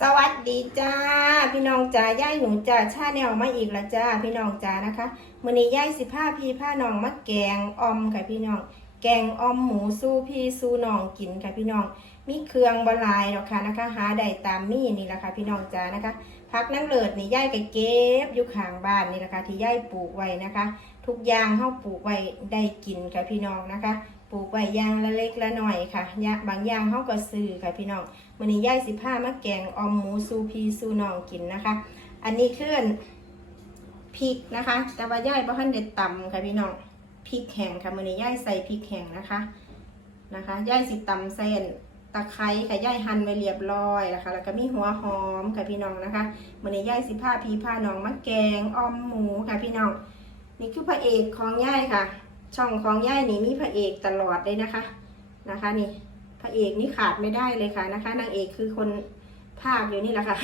สวัสดีจ้า พี่น้องจ้าย่ายหนูจ้าชาแนลมาอีกแล้วจ้าพี่น้องจ้านะคะมื้อนี้ย่ายสิผ้าพี่ผ้าน้องมาแกงออมค่ะพี่น้อง แกงออมหมูสู้พี่สู้น้องกินค่ะพี่น้อง มีเครื่องบลายหรอกค่ะนะคะ หาได้ตามมีนี่แหละค่ะพี่น้องจ้านะคะพักนั่งเลิศนี่ย่ายก็เก็บอยู่ข้างบ้านนี่แหละค่ะที่ย่ายปลูกไว้นะคะ ทุกอย่างเฮาปลูกไว้ได้กินค่ะพี่น้องนะคะ ปลูกไว้อย่างละเล็กละหน่อยค่ะยะบางอย่างเฮาก็ซื้อค่ะพี่น้องวันนี้ย่ายสิผ้ามาแกงออมหมูซูพีซูนองกินนะคะ อันนี้เคลื่อนพริกนะคะ แต่ว่าย่ายบ่ทันเด็ดตำค่ะพี่น้องพริกแห้งค่ะวันนี้ย่ายใส่พริกแห้งนะคะนะคะย่ายสิตำเส้นตะไคร้ค่ะย่ายหั่นไว้เรียบร้อยนะคะ แล้วก็มีหัวหอมค่ะพี่น้องนะคะวันนี้ย่ายสิผ้าพีผ้าน้องมาแกงออมหมูค่ะพี่น้องนี่คือพระเอกของย่ายค่ะ ช่องของย่ายนี่มีพระเอกตลอดเลยนะคะนะคะนี่พระเอกนี่ขาดไม่ได้เลยค่ะนะคะนางเอกคือคนภาคอยู่นี่แหละค่ะ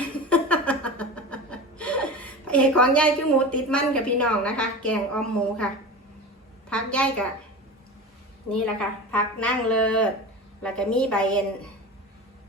พระเอกของยายคือหมูติดมันกับพี่น้องนะคะ แกงออมหมูค่ะพักย่ายกับนี่แหละค่ะพักนั่งเลิศแล้วก็มีใบเอ็น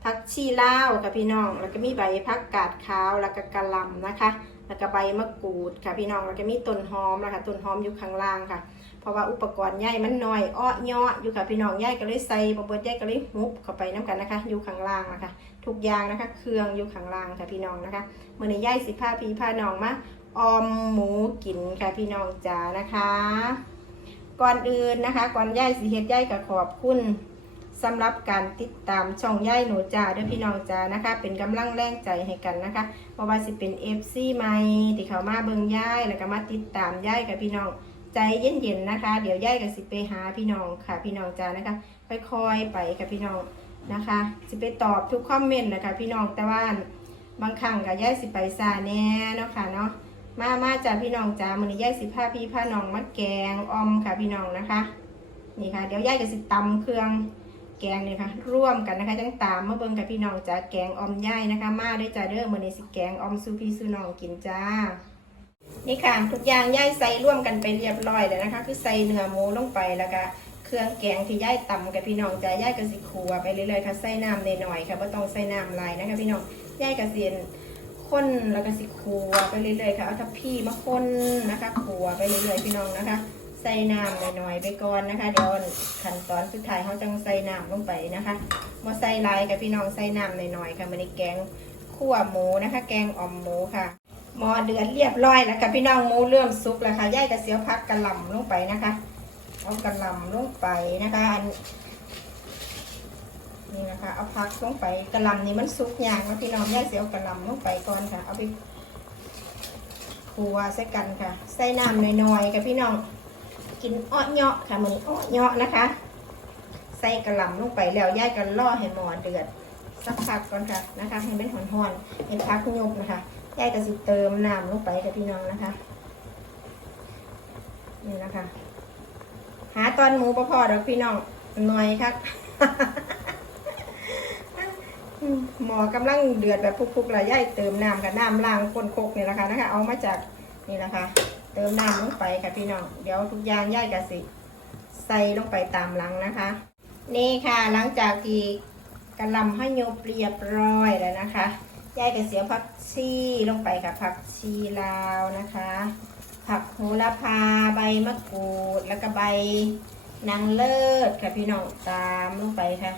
พักชีเลากับพี่น้อง แล้วก็มีใบพักกาดขาวแล้วก็กะลำนะคะ แล้วก็ใบมะกรูดค่ะพี่น้องแล้วก็มีต้นหอมนะคะต้นหอมอยู่ข้างล่างค่ะ เพราะว่าอุปกรณ์ย่ายมันน้อยอ้อเยาะอยู่ค่ะพี่น้องย่ายก็เลยใส่บะเบิดย่ายก็เลยหุบเข้าไปน้ำกันนะคะ อยู่ข้างล่างนะคะ ทุกอย่างนะคะ เครื่องอยู่ข้างล่างค่ะพี่น้องนะคะเมื่อนี้ย่ายสิผ้าพีผ้าน้องมาออมหมูกินค่ะพี่น้องจ๋านะคะ ก่อนอื่นนะคะ ก่อนย่ายสิเฮ็ดย่ายก็ขอบคุณ สำหรับการติดตามช่องย่ายหนูจ๋าด้วยพี่น้องจ๋านะคะ เป็นกำลังแรงใจให้กันนะคะเพราะว่าสิเป็นเอฟซีใหม่ที่เขามาเบิ่งย่ายแล้วก็มาติดตามย่ายกับพี่น้องใจเย็นๆนะคะ เดี๋ยวย่ายกับสิไปหาพี่น้องค่ะ พี่น้องจ้านะคะค่อยๆไปกับพี่น้องนะคะสิไปตอบทุกคอมเมนต์นะคะพี่น้องแต่ว่าบางครั้งกับย่ายสิไปซาแน่เนาะค่ะเนาะมามาจ้าพี่น้องจ้ามือนี้ย่ายสิพาพี่พาน้องมาแกงอมค่ะพี่น้องนะคะนี่ค่ะเดี๋ยวย่ายกับสิตำเครื่อง แกงเลยค่ะร่วมกันนะคะจังตามมาเบิ่งกับพี่น้องจ้าแกงออมย่ายนะคะ มาได้จ้าเด้อมือนี้สิแกงออมซูพี่ซูน้องกินจ้า นี่ค่ะทุกอย่างย่ายใส่ร่วมกันไปเรียบร้อยแล้วนะคะ คือใส่เนื้อหมูลงไปแล้วก็เครื่องแกงที่ย่ายตำกับพี่น้องจะย่ายกระสิขัวไปเรื่อยๆค่ะใส่น้ำหน่อยๆค่ะไม่ต้องใส่น้ำลายนะคะพี่น้องย่ายกระเสียนข้นแล้วก็สิขัวไปเรื่อยๆค่ะเอาทัพพี่มาข้นนะคะขัวไปเรื่อยๆพี่น้องนะคะ ใส่น้ำหน่อยๆไปก่อนนะคะ เดี๋ยวขั้นตอนสุดท้ายเขาจะใส่น้ำลงไปนะคะมาใส่ลายกับพี่น้องใส่น้ำหน่อยๆค่ะมันในแกงขั่วหมูนะคะ แกงอ่อมหมูค่ะหมอเดือดเรียบร้อยแล้วค่ะพี่น้องหมูเริ่มสุกแล้วค่ะย่ายกระเสียวพักกระลำลงไปนะคะเอากระลำลงไปนะคะอันนี่นะคะเอาพักลงไปกระลำนี่มันสุกยากนะพี่น้องย่ายเสียวกระลำลงไปก่อนค่ะ เอาไปคั่วใส่กันค่ะ ใส่น้ำหน่อยๆค่ะพี่น้อง กินอ้อเนาะค่ะมันอ้อเนาะนะคะ ใส่กระหล่ำลงไปแล้วย่ายกันล่อให้หม้อเดือดสักพักก่อนค่ะนะคะ ให้มันหอนๆเป็นพักยุบนะคะยายก็สิเติมน้ำลงไปกับพี่น้องนะคะนี่นะคะ หาตอนหมูประพอดอกพี่น้องหน่อยครับหมอกำลังเดือดแบบพุกๆละย่ายเติมน้ำกับน้ำล้างก้นโคกนี่แหละค่ะนะคะ เอามาจากนี่นะคะ เติมน้ำลงไปค่ะพี่น้อง เดี๋ยวทุกอย่างย่ายก็สิใส่ลงไปตามหลังนะคะ นี่ค่ะหลังจากที่กระลำให้โยบเรียบร้อยแล้วนะคะยายก็เสียผักชีลงไปกับผักชีลาวนะคะ ผักโหระพาใบมะกรูดแล้วก็ใบนางเลิศค่ะพี่น้องตามลงไปค่ะ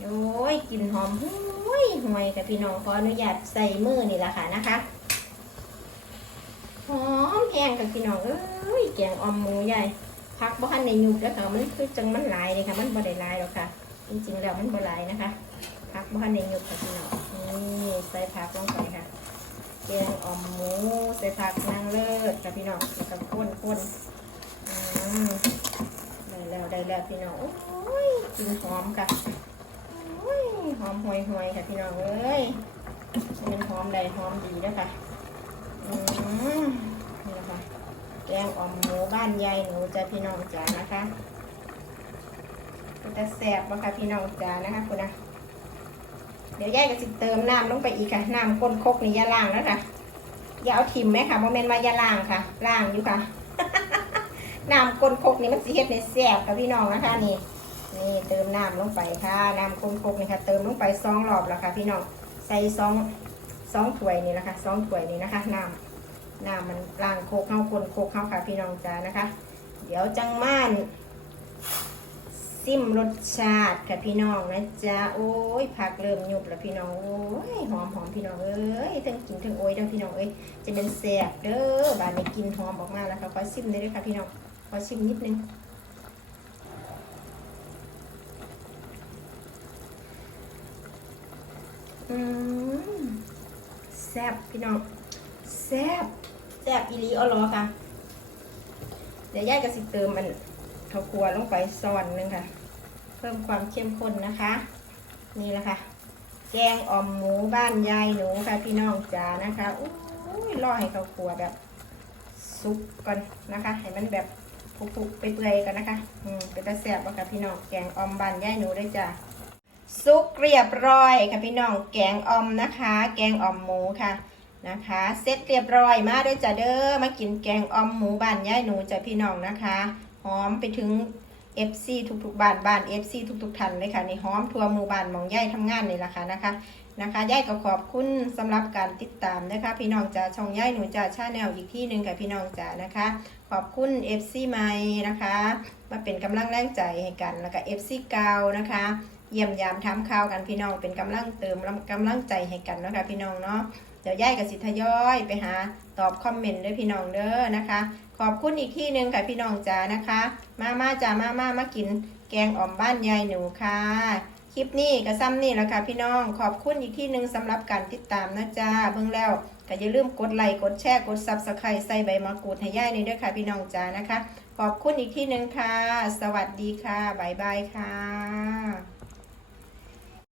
โอ้ยกลิ่นหอมห้วยห่วยค่ะพี่น้องขออนุญาตใส่มือนี่แหละค่ะนะคะ หอมแห้งค่ะพี่น้องเอ้ยแกงออมหมูใหญ่ผักบ้านในยุบแล้วค่ะมันคือจังมันหลายเลยค่ะ มันบ่ได้หลายหรอกค่ะ จริงๆแล้วมันบ่หลายนะคะผักบ้านในยุบค่ะพี่น้องนี่ใส่ผักลงไปค่ะแกงออมหมูใส่ผักนางเลิศค่ะพี่น้องแล้วก็ข้นข้นๆได้แล้วได้แล้วพี่น้องโอ้ยกินหอมค่ะโอ้ยหอมห่วยห่วยๆค่ะพี่น้องเอ้ยมันหอมได้หอมดีนะคะอืม นี่นะคะแกงอ่อมหมูบ้านยายหนูจะพี่น้องจ๋านะคะจะแซ่บวะค่ะพี่น้องจ๋านะคะคุณนะเดี๋ยวยายก็สิเติมน้ำลงไปอีกค่ะน้ำก้นคกนี่ยาล่างแล้วค่ะอย่าเอาถิ่มไหมค่ะโมเมนต์มายาล่างค่ะ ล่างอยู่ค่ะน้ำก้นคกนี่มันสิเฮ็ดในแซ่บค่ะพี่น้องนะคะนี่นี่เติมน้ำลงไปค่ะน้ำก้นคกนี่ค่ะ เติมลงไปสองรอบแล้วค่ะ พี่น้องใส่สอง สองถ้วยนี่นะคะสองถ้วยนี่นะคะน้ำน้ำมันล้างโคกเข้าคนโคกเข้าค่ะพี่น้องจ้านะคะ เดี๋ยวจังม่านซิมรสชาติค่ะพี่น้องนะจ๊ะโอ้ยผักเริ่มยุบแล้วพี่น้องโอ้ยหอมหอมพี่น้องเอ้ยทั้งกินทั้งโอ้ยทั้งพี่น้องเอ้ยจะเป็นแซ่บเด้อบานนี้กินหอมออกมาแล้วค่ะขอซิมเลยด้วยค่ะพี่น้องขอซิมนิดนึงอืม ซ่บพี่น้องแซ่บแซ่บอีลีอ๋อเหรอค่ะ เดี๋ยวยายก็สิเติมมันข้าวคั่วลงไปซอนหนึงค่ะ เพิ่มความเข้มข้นนะคะ นี่แหละค่ะ แกงอ่อมหมูบ้านยายหนูค่ะ พี่น้องจ๋านะคะอุ้ยรอให้ข้าวคั่วแบบสุกก่อนนะคะ ให้มันแบบปุกๆไปเปื่อยๆกันนะคะ อืมเป็นตาแซ่บบ่ค่ะพี่น้องแกงอ่อมบ้านยายหนูได้จ้ะ สุกเรียบร้อยค่ะพี่น้องแกงอ่อมนะคะ แกงอ่อมหมูค่ะนะคะเสร็จเรียบร้อยมาเด้อจ้ะเด้อมากินแกงอ่อมหมูบ้านยายหนูจ้ะพี่น้องนะคะหอมไปถึง FC ทุกๆบ้านบ้าน FC ทุกๆท่านเลยค่ะในหอมทั่วหมู่บ้านมองยายทำงานนี่แหละค่ะนะคะนะคะยายก็ขอบคุณสำหรับการติดตามนะคะ พี่น้องจ้าช่องยายหนูจ้าชาแนลอีกที่หนึ่งกับพี่น้องจ้านะคะ ขอบคุณ FC ใหม่นะคะ มาเป็นกำลังแรงใจให้กันแล้วก็ FC เก่านะคะ เยี่ยมยามทำข่าวกันพี่น้องเป็นกำลังเติมกำลังใจให้กันเนาะคะพี่น้องเนาะเดี๋ยวย่ายกับสิทยอยไปหาตอบคอมเมนต์ด้วยพี่น้องเด้อนะคะ ขอบคุณอีกที่หนึ่งค่ะพี่น้องจ๋านะคะ มาม่าจ้ามาม่ามากิน แกงอ่อมบ้านยายหนูค่ะคลิปนี้ก็ซ้ำนี่แหละค่ะพี่น้องขอบคุณอีกที่หนึ่งสำหรับการติดตามนะจ้าเบิ่งแล้วก็อย่าลืมกดไลค์กดแชร์กดซับสไครต์ใส่ใบมะกรูดให้ย่ายนี่ด้วยค่ะพี่น้องจ๋านะคะ ขอบคุณอีกที่หนึ่งค่ะ สวัสดีค่ะบ๊ายบายค่ะ